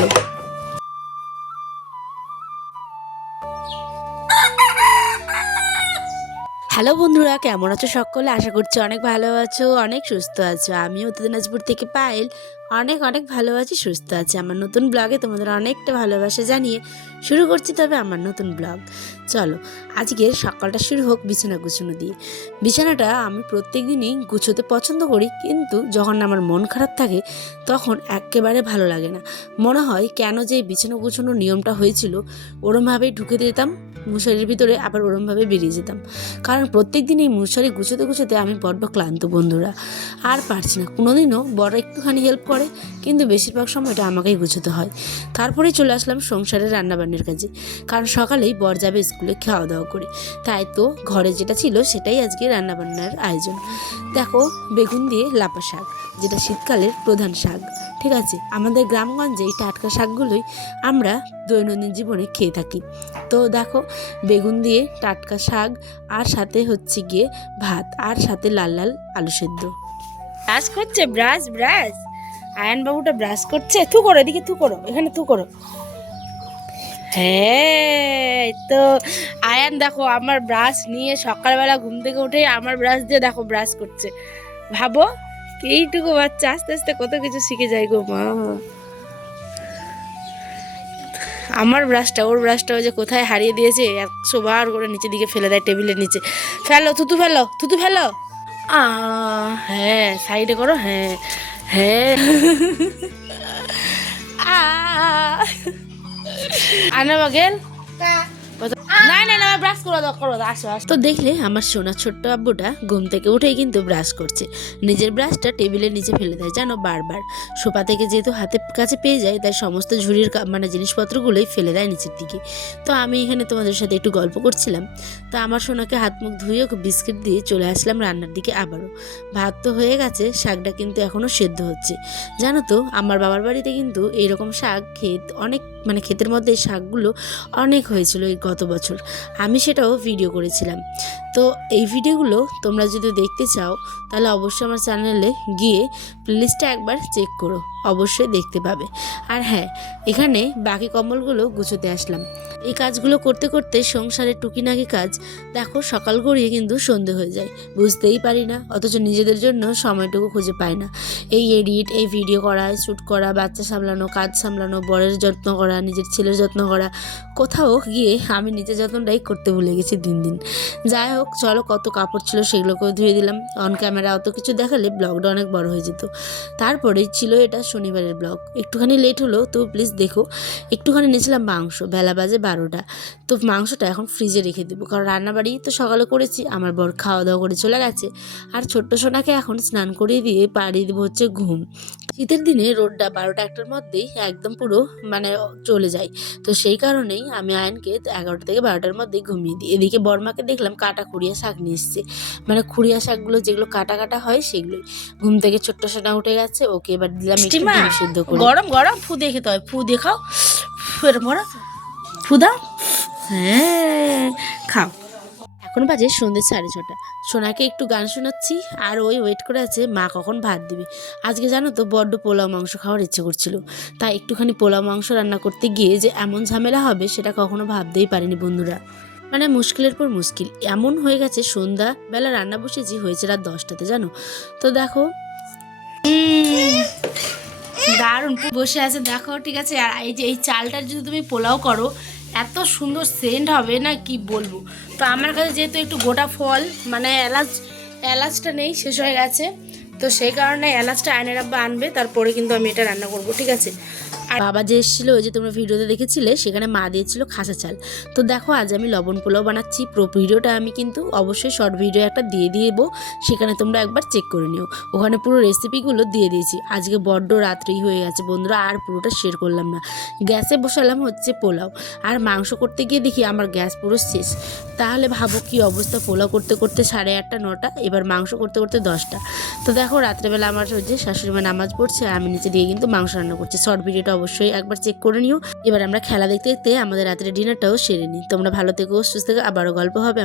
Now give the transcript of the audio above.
চলো। হ্যালো বন্ধুরা, কেমন আছো সকলে? আশা করছি অনেক ভালো আছো, অনেক সুস্থ আছো। আমিও উত্তর দিনাজপুর থেকে পায়েল অনেক অনেক ভালো আছি, সুস্থ আছি। আমার নতুন ব্লগে তোমাদের অনেকটা ভালোবাসা জানিয়ে শুরু করছি তবে আমার নতুন ব্লগ। চলো আজকে সকালটা শুরু হোক বিছানা গুছানো দিয়ে। বিছানাটা আমি প্রত্যেক দিনই গুছোতে পছন্দ করি, কিন্তু যখন আমার মন খারাপ থাকে তখন একেবারে ভালো লাগে না। মনে হয় কেন যে এই বিছানা গুছানোর নিয়মটা হয়েছিল, ওরমভাবেই ঢুকে দিতাম মশারির ভিতরে, আবার ওরমভাবে বেরিয়ে যেতাম। কারণ প্রত্যেক দিন এই মশারি গুছোতে গুছোতে আমি বড্ড ক্লান্ত বন্ধুরা, আর পারছি না। কোনোদিনও বড় একটুখানি হেল্প করে, কিন্তু বেশিরভাগ সময়টা আমাকেই গুছোতে হয়। তারপরেই চলে আসলাম সংসারের রান্নাবান্নার কাজে, কারণ সকালেই বর যাবে স্কুলে খাওয়া দাওয়া করে। তাই তো ঘরে যেটা ছিল সেটাই আজকে রান্নাবান্নার আয়োজন। দেখো, বেগুন দিয়ে লাপা শাক, যেটা শীতকালের প্রধান শাক। ঠিক আছে, আমাদের গ্রামগঞ্জে এই টাটকা শাকগুলোই আমরা দৈনন্দিন জীবনে খেয়ে থাকি। তো দেখো, বেগুন দিয়ে টাটকা শাক, আর সাথে হচ্ছে গিয়ে ভাত, আর সাথে লাল লাল আলু সেদ্ধ। ব্রাশ করছে, ব্রাশ ব্রাশ আয়ান বাবুটা ব্রাশ করছে। থু করো, এদিকে থু করো, এখানে থু করো। হ্যাঁ, তো আয়ান দেখো আমার ব্রাশ নিয়ে সকালবেলা ঘুম থেকে উঠে আমার ব্রাশ দিয়ে দেখো ব্রাশ করছে। ভাবো, এইটুকু বাচ্চা আস্তে আস্তে কত কিছু শিখে যায় গো মা। আমার ব্রাশটা, ওর ব্রাশটা ওই যে কোথায় হারিয়ে দিয়েছে, 100 বার করে নিচের দিকে ফেলে দেয়, টেবিলের নিচে। ফেলো, থুতু ফেলো, থুতু ফেলো। হ্যাঁ, সাইডে করো। হ্যাঁ হ্যাঁ। আনা বাগেল না না না, ব্রাশ করো দাও, করো দাও, আসো আসো। তো দেখলে আমার সোনা ছোট্ট আব্বুটা ঘুম থেকে উঠেই কিন্তু ব্রাশ করছে। নিজের ব্রাশটা টেবিলের নিচে ফেলে দেয় জানো, বারবার। সোফা থেকে যেহেতু হাতের কাছে পেয়ে যায়, তাই সমস্ত ঝুড়ির মানে জিনিসপত্রগুলোই ফেলে দেয় নিচের দিকে। তো আমি এখানে তোমাদের সাথে একটু গল্প করছিলাম। তো আমার সোনাকে হাত মুখ ধুয়ে বিস্কিট দিয়ে চলে আসলাম রান্নার দিকে আবারও। ভাত তো হয়ে গেছে, শাকটা কিন্তু এখনও সেদ্ধ হচ্ছে। জানো তো, আমার বাবার বাড়িতে কিন্তু এইরকম শাক ক্ষেত অনেক, মানে ক্ষেতের মধ্যে এই শাকগুলো অনেক হয়েছিল এই গত বছর। আমি সেটাও ভিডিও করেছিলাম। তো এই ভিডিওগুলো তোমরা যদি দেখতে চাও তাহলে অবশ্যই আমার চ্যানেলে গিয়ে প্লেলিস্টটা একবার চেক করো, অবশ্যই দেখতে পাবে। আর হ্যাঁ, এখানে বাকি কম্বলগুলো গুছোতে আসলাম। এই কাজগুলো করতে করতে সংসারের টুকিনাকি কাজ দেখো সকাল গড়িয়ে কিন্তু সন্ধে হয়ে যায়, বুঝতেই পারি না। অথচ নিজেদের জন্য সময়টুকু খুঁজে পাই না। এই এডিট, এই ভিডিও করা, শ্যুট করা, বাচ্চা সামলানো, কাজ সামলানো, বরের যত্ন করা, নিজের ছেলের যত্ন করা, কোথাও গিয়ে আমি নিজের যত্নটাই করতে ভুলে গেছি দিন দিন। যাই হোক, চলো, কত কাপড় ছিল সেগুলোকেও ধুয়ে দিলাম। অন ক্যামেরা অত কিছু দেখালে ব্লগটা অনেক বড় হয়ে যেত। তারপরে ছিল এটা শনিবারের ব্লগ, একটুখানি লেট হলো, তো প্লিজ দেখো। একটুখানি নিয়েছিলাম মাংস, বেলা বাজে 12টা। তো মাংসটা এখন ফ্রিজে রেখে দেবো, কারণ রান্নাবাড়ি তো সকালে করেছি, আমার বর খাওয়া দাওয়া করে চলে গেছে। আর ছোট্ট সোনাকে এখন স্নান করিয়ে দিয়ে পাড়িয়ে দেবো হচ্ছে ঘুম। শীতের দিনে রোদটা 12টা-1টার মধ্যেই একদম পুরো মানে চলে যায়। তো সেই কারণেই আমি আয়নকে 11টা থেকে 12টার মধ্যেই ঘুমিয়ে দিই। এদিকে বড়মাকে দেখলাম কাটা খুঁড়িয়া শাক নিয়ে এসছে, মানে খুঁড়িয়া শাকগুলো যেগুলো কাটা কাটা হয় সেগুলোই। ঘুম থেকে ছোট্ট সোনা উঠে গেছে, ওকে এবার দিলাম একটু ডিম সিদ্ধ করে। গরম গরম ফু দিয়ে খেতে হয়, ফু দিয়ে খাও, এরকম করো, ফু দাও। হ্যাঁ, খাও। এখন বাজে সন্ধ্যে 6:30। সোনাকে একটু গান শোনাচ্ছি, আর ওই ওয়েট করে আছে মা কখন ভাত দিবে। আজকে জানো তো বড্ড পোলাও মাংস খাওয়ার ইচ্ছে করছিল, তাই একটুখানি পোলাও মাংস রান্না করতে গিয়ে যে এমন ঝামেলা হবে সেটা কখনো ভাবতেই পারিনি বন্ধুরা। মানে মুশকিলের পর মুশকিল এমন হয়ে গেছে। সন্ধ্যাবেলা রান্না বসেছি, হয়েছে রাত 10টাতে জানো। তো দেখো, দারুণ বসে আছে দেখো, ঠিক আছে। আর এই যে এই চালটার যদি তুমি পোলাও করো, এত সুন্দর সেন্ট হবে না কি বলবো। তো আমার কাছে যেহেতু একটু গোটা ফল, মানে এলাচটা নেই, শেষ হয়ে গেছে। তো সেই কারণে এলাচটা আয়নের আব্বা আনবে, তারপরে কিন্তু আমি এটা রান্না করবো, ঠিক আছে। আর বাবা যে এসেছিলো, ওই যে তোমরা ভিডিওতে দেখেছিলে, সেখানে মা দিয়েছিল খাসা চাল। তো দেখো, আজ আমি লবণ পোলাও বানাচ্ছি। ভিডিওটা আমি কিন্তু অবশ্যই শর্ট ভিডিও একটা দিয়ে দেবো, সেখানে তোমরা একবার চেক করে নিও। ওখানে পুরো রেসিপিগুলো দিয়ে দিয়েছি। আজকে বড্ড রাত্রি হয়ে গেছে বন্ধুরা, আর পুরোটা শেয়ার করলাম না। গ্যাসে বসালাম হচ্ছে পোলাও, আর মাংস করতে গিয়ে দেখি আমার গ্যাস পুরো শেষ। তাহলে ভাবো কি অবস্থা, পোলাও করতে করতে 8:30 9টা, এবার মাংস করতে করতে 10টা। তো দেখো, রাত্রেবেলা আমার হচ্ছে শাশুড়ি মা নামাজ পড়ছে, আমি নিচে দিয়ে কিন্তু মাংস রান্না করছি। শর্ট ভিডিওটা অবশ্যই একবার চেক করে নিও। এবার আমরা খেলা দেখতে দেখতে আমাদের রাত্রে ডিনারটাও সেরে নিই। তোমরা ভালো থেকো, সুস্থ থেকো, আবারও গল্প হবে।